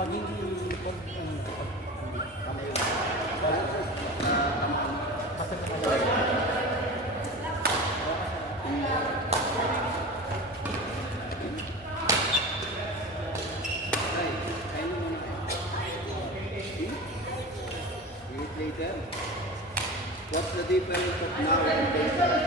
Pag hindi pag kamay later. What's the difference of now and later?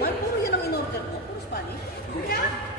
Why puro yan ang in-order mo? Puro Spanish? Ayun na!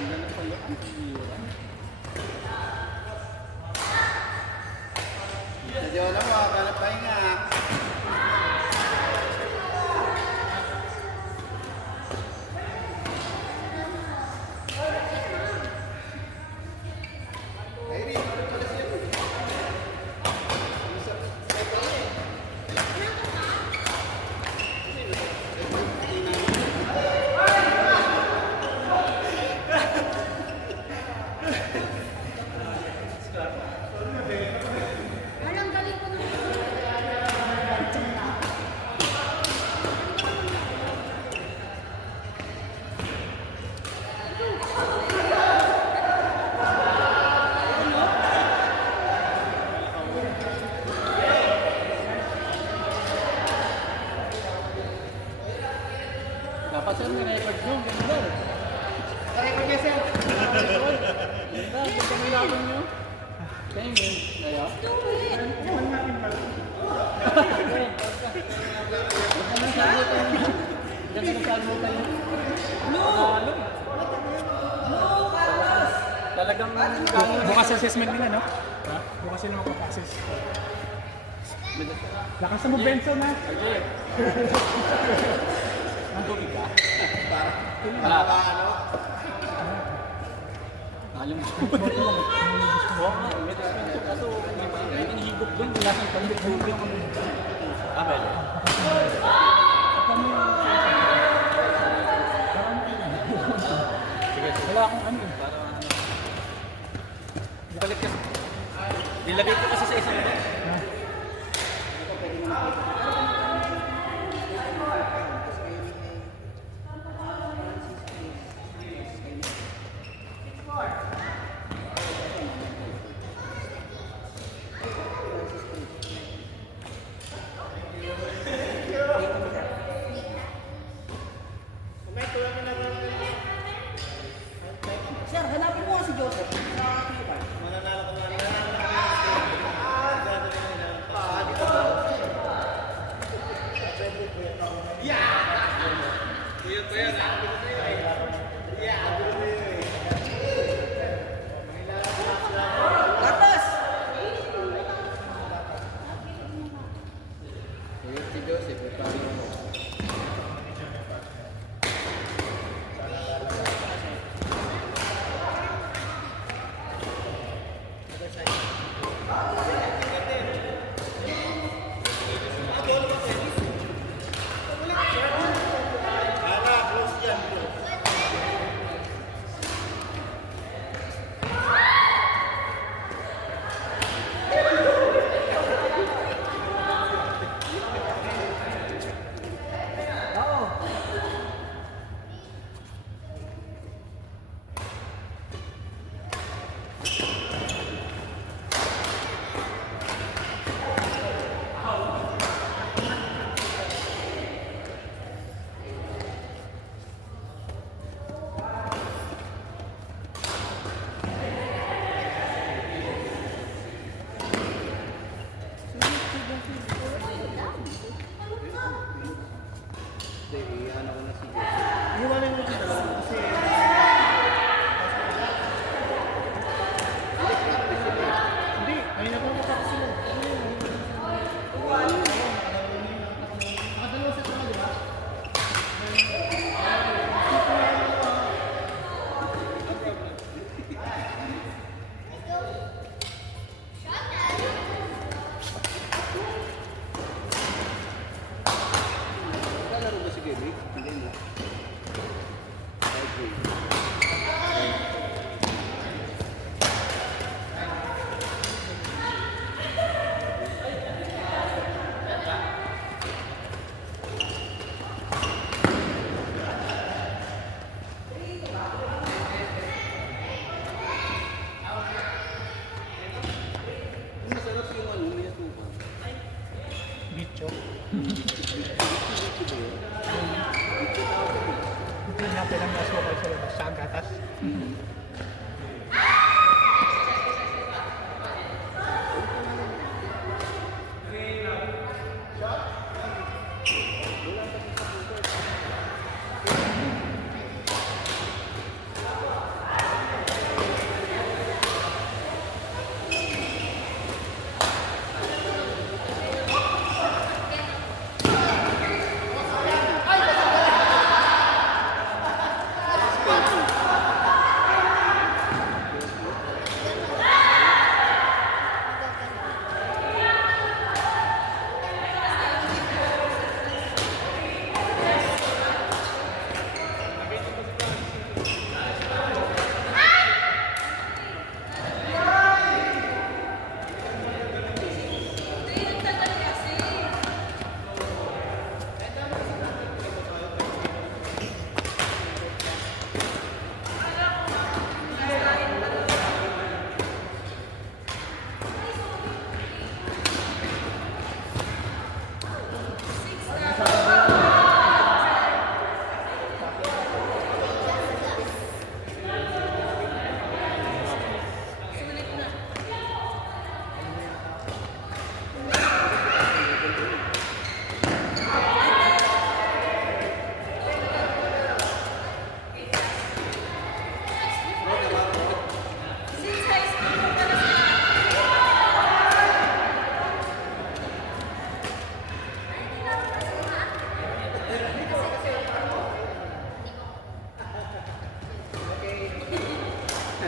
Ganda ng pala. Ang hira. Medyo na mo, ganap pahinga. Walang galing ko ng Dapat sir, may record nyo. Ganda. Record niya sir. Ganda. Ganda may laban nyo. Kaya yung game. Kaya? do it. Diyan ka nagsagutan nyo. No! Panalo. No, Carlos! Talagang Bukas assessment nila, no? Ha? Bukas sila magpapa-assess. Lakas mo, Benson, ha? Okay. Ang tubig ka? Alam mo. Oo nga, may respeto. Kaso, may hinihigop doon. Wala kang pamit-tubig. Abel. Sige, Wala akong ano eh. para balik ka. Nilagay ko kasi sa isang ito. Sir, hanapin mo nga si Joseph. Sa Cleveland.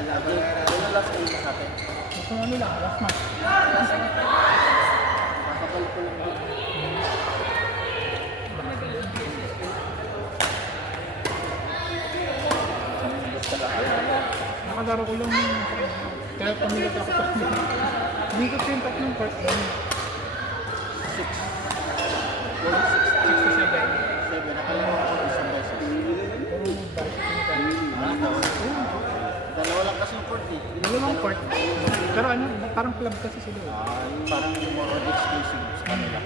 yan. Laban na natin. Ano last game sa atin? Kung ano lang, last match. Kakabal ko lang doon. Nakalaro ko lang yung kaya pamilat ako sa hindi ko yung tatlong part doon. 6 to 7. 7, nakalaro ako isang beses. Puro varsity. Dalawa lang kasi yung court eh. Dalawang part. Pero ano, parang club kasi sila. Parang more on exclusive sa kanila.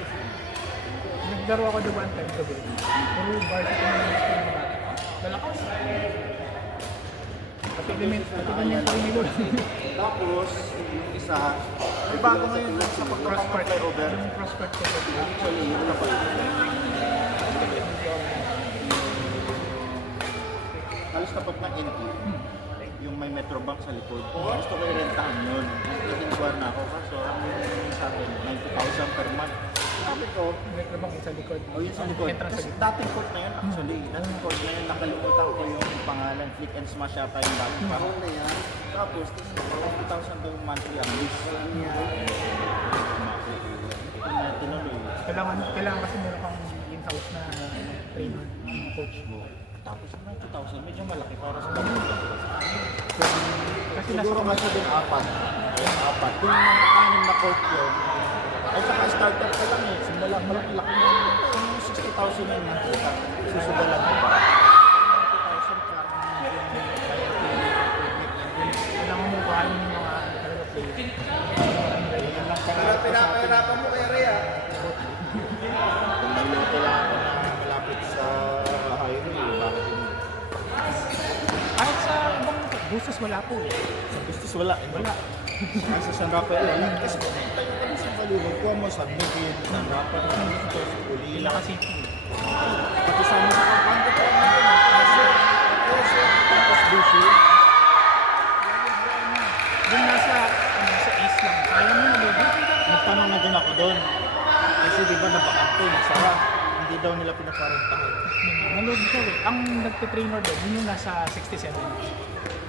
Naglaro ako doon one time gabi. Puro varsity na yung school na bata. Lalakas. Pati ganyan pa rin nilo. Tapos, yung isa, may bago ngayon lang sa pagkakang Cross-part. flyover. Yung cross-part ko. Actually, yun na pala. Halos tapat ng NT. Yung may Metrobank sa likod. Gusto ko i-rentahan yun. Nag-inquire na ako. Kaso, ang yung sa akin, 90,000 per month. Sabi ko, May bang isa likod. o yun sa likod. Entrance sa Kasi likod. dating court na yun, actually. Dating court na yun, nakalimutan ko yung pangalan. Flick and Smash yata yung dating parang na yan. Tapos, 90,000 daw yung monthly ang lease. Tinuloy. Kailangan kasi meron kang in-house na trainer, coach mo. Tapos, 90,000, medyo malaki para sa mga. Kasi nasa Siguro nga siya din apat. Yung apat. Kung mga 6 na court yun, ay saka starter ka lang eh. Simula, malaki-laki na yung 60,000 yun na kita. Susugalan mo pa. 90,000 parang kailangan mo kain yung mga talaga player. yun lang Para pangarap ko sa atin. pinapahirapan mo kay Rhea. Kung may loto lang ako na malapit sa highway, bakit hindi? Kahit sa ibang buses wala po eh. Sa Bustos wala. Wala. Sa San Rafael, wala. Kasi kung tayo kami sa Baliwag, kuha mo San Miguel, San Rafael, sa Ulila. Pila City. Pati sa amin sa Pampanga ko kasi tapos busy. Yung nasa East lang. Sayang yun ulit. Nagtanong na din ako doon. Kasi di ba nabakante, nagsara. Hindi daw nila pinaparentahan. Nalog siya eh. Ang nagtitrainer doon, yun yung nasa 67.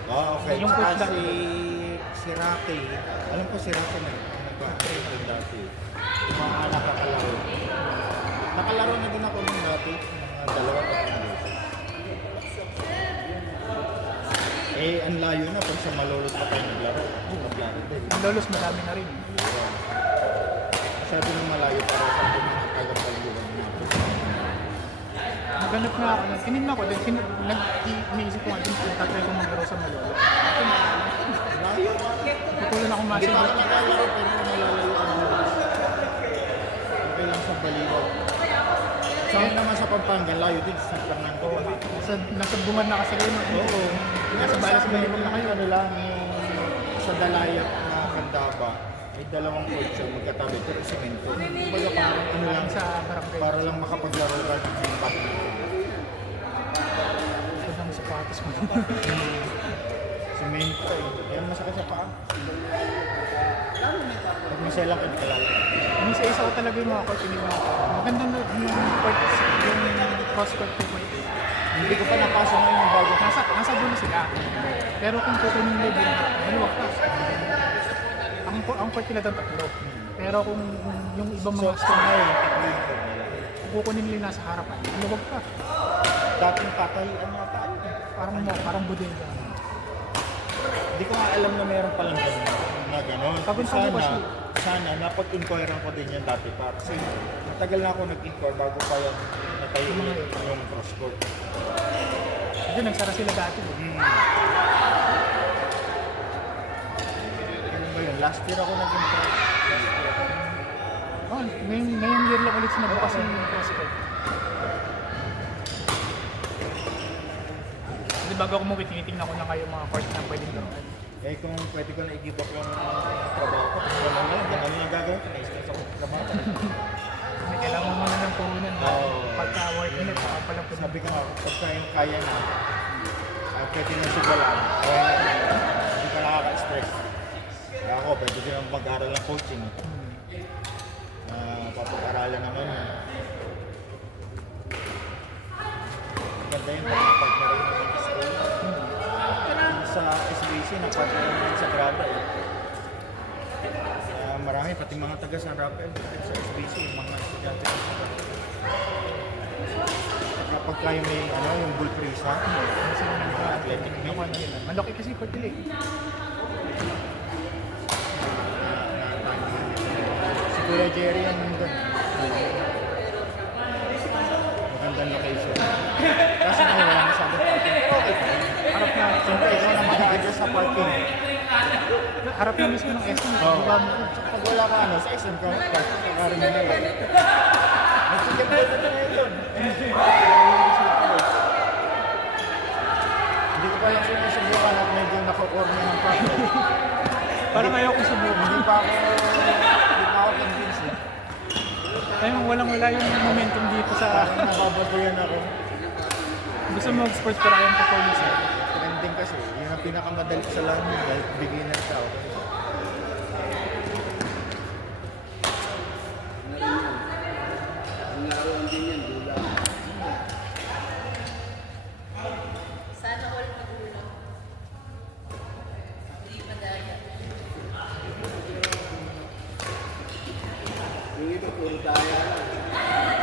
Okay. Yung Tsaka coach dati. si Rocky, alam ko si Rocky na nag-trainer dati. Yung mga nakakalaro. Nakalaro na din ako nung dati. Mga 2 o 3 beses. Eh, ang layo na pag sa Malolos pa tayo naglaro. Naglaro din. Ang Lolos madami na rin. Masyado nang malayo para sa ating mga taga-Baliwag natin. Naganap nga ako. Tinignan ko din. Iniisip ko nga din kung tatry ko maglaro sa Malolo. Layo. Patuloy na akong Hindi masin. pa ako nakalaro pero malalayo ang oras. Okay lang sa Baliwag. Sa naman sa Pampanga, layo din sa San Fernando. Nasa bungan na kasi kayo. Oo. Nasa balas sa Baliwag na kayo. Ano lang yung sa Dalayat na Candaba, may 2 court siya magkatabi pero semento. Kumbaga parang ano lang Sa barangay. para lang makapaglaro ka ng tapos. Ito ng sapatos mo. Semento. Yan masakit sa paa. Pag may selang ka kalala. Isa-isa ko talaga yung mga court. Tinignan ko. Maganda na yung court. Yung cross court ko. Hindi ko pa napasa ngayon yung bago. Nasa dulo sila. Pero kung kukunin nila din, maluwag ka. Ang court nila doon 3. Pero kung yung ibang So, mga sa store, ngayon, tatlo yung court nila. kung kukunin nila nasa harapan, maluwag ka. Dating patahian nga tayo. Parang bodega. Hindi ko nga alam na meron palang ganun na gano'n. Pag-usapan ko kasi. Sana napag-inquirean ko din yan dati pa. Kasi matagal na ako nag-inquire bago pa yan natayo yung cross court. Kasi nagsara sila dati. Ano ba yun? Last year ako nag-inquire. Oh, ngayong year lang ulit sinabukas yung cross court. Kasi bago ako umuwi, tinitingnan ko na kayo mga court na pwedeng laruan. Eh kung pwede ko na i-give up yung trabaho ko, kasi wala na lang, ganun yung gagawin ko, na-stress ako sa trabaho ko. Kasi kailangan mo na ng puhunan na Oo. pagka work ulit, saka pala po Sabi ko nga, pagka yung kaya na, pwede na sugalan, kaya hindi ka nakaka-stress. Kaya ako, pwede din ang mag-aral ng coaching. Papag-aralan naman yun. Ganda yun, pag-partner rin naman sa school. Sa SB SBC na partner naman sa gravel. Marami, pati mga taga sa Rappel, sa SBC, yung mga estudyante. Kapag kayo may yung bull prisa, athletic meet. Yung ano yun. Malaki kasi Forte Lake. Si Kuya Jerry ang nandun. Magandang location. Kasi nga wala masyadong parking. Pero okay pa. Harap na, Siyempre, ikaw na mag-adjust sa parking. harap na mismo ng SM. Oo. Diba mo? Pag wala ka sa SM ka, kakarin mo na lang. Nagsisimple na na yun. Hindi ko pa lang sinusubukan at medyo nakukornya ng parking. Parang ayaw ko subukan. Hindi pa ako convinced eh. Ayun, walang-wala yung momentum dito sa... Parang nababatuyan ako. Gusto mo mag-sports pero ayaw performance eh. Trending kasi, yun ang pinakamadali sa lang dahil beginner ka. Ano rin yan? Ang laruan din yan, dula. Sana all magulo. Hindi madaya. Yung iba, puro daya lang.